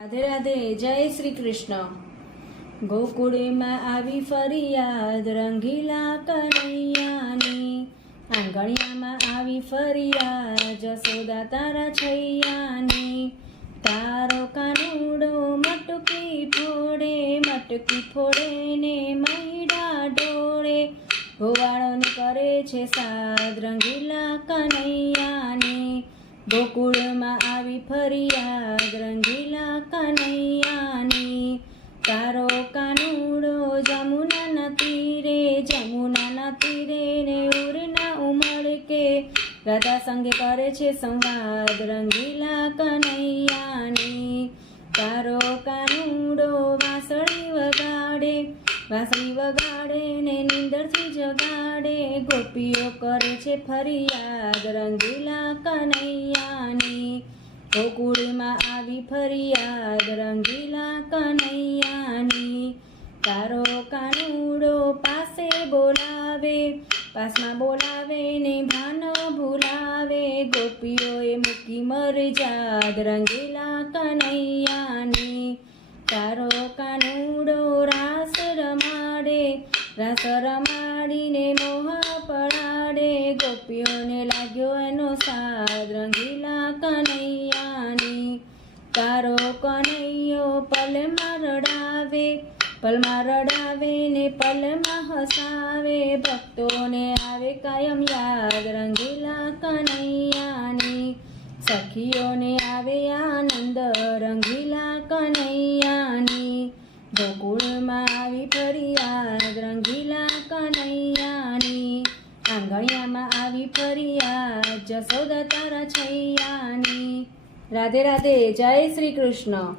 રાધે રાધે, જય શ્રી કૃષ્ણ. ગોકુળમાં આવી ફરિયાદ રંગીલા કનૈયાની. આંગણિયામાં આવી ફરિયાદ જસોદા તારા છૈયાની. તારો કાનુડો મટકી ફોડે મટકી ફોડે ને મૈડા ડોળે ગોવાળોને કરે છે સાદ રંગીલા કનૈયાની. ગોકુળમાં આવી ફરિયાદ, રંગીલા કનૈયાની. તારો કાનુડો જમુનાના તીરે જમુનાના તીરે ને ઉરના ઉમળકે. રાધા સંગે કરે છે સંવાદ, રંગીલા કનૈયાની. તારો કાનુડો વાંસળી વગાડે ને નીંદરથી જગાડે, ગોપીઓ કરે છે ફરિયાદ રંગીલા કનૈયાની. ગોકુળમાં આવી ફરિયાદ રંગીલા કનૈયાની. તારો કાનુડો પાસે બોલાવે, પાસમાં બોલાવે ને ભાન ભૂલાવે. ગોપીઓએ મૂકી મરજાદ રંગીલા કનૈયાની. તારો કાનુડો રાસ રમાડે રાસ રમાડીને મોહ પડાડે, ગોપીઓને લાગ્યો એનો સાદ રંગીલા કનૈયાની. તારો કનૈયો પલમાં રડાવે પલમાં રડાવે ને પલમાં હસાવે ભક્તોને આવે કાયમ યાદ રંગીલા કનૈયાની. સખીઓને આવે આનંદ રંગીલા કનૈયાની ગોકુળમાં આવી ફરિયાદ, રંગીલા કનૈયાની. આંગણિયામાં આવી ફરિયાદ જસોદા તારા છૈયાની. રાધે રાધે, જય શ્રી કૃષ્ણ.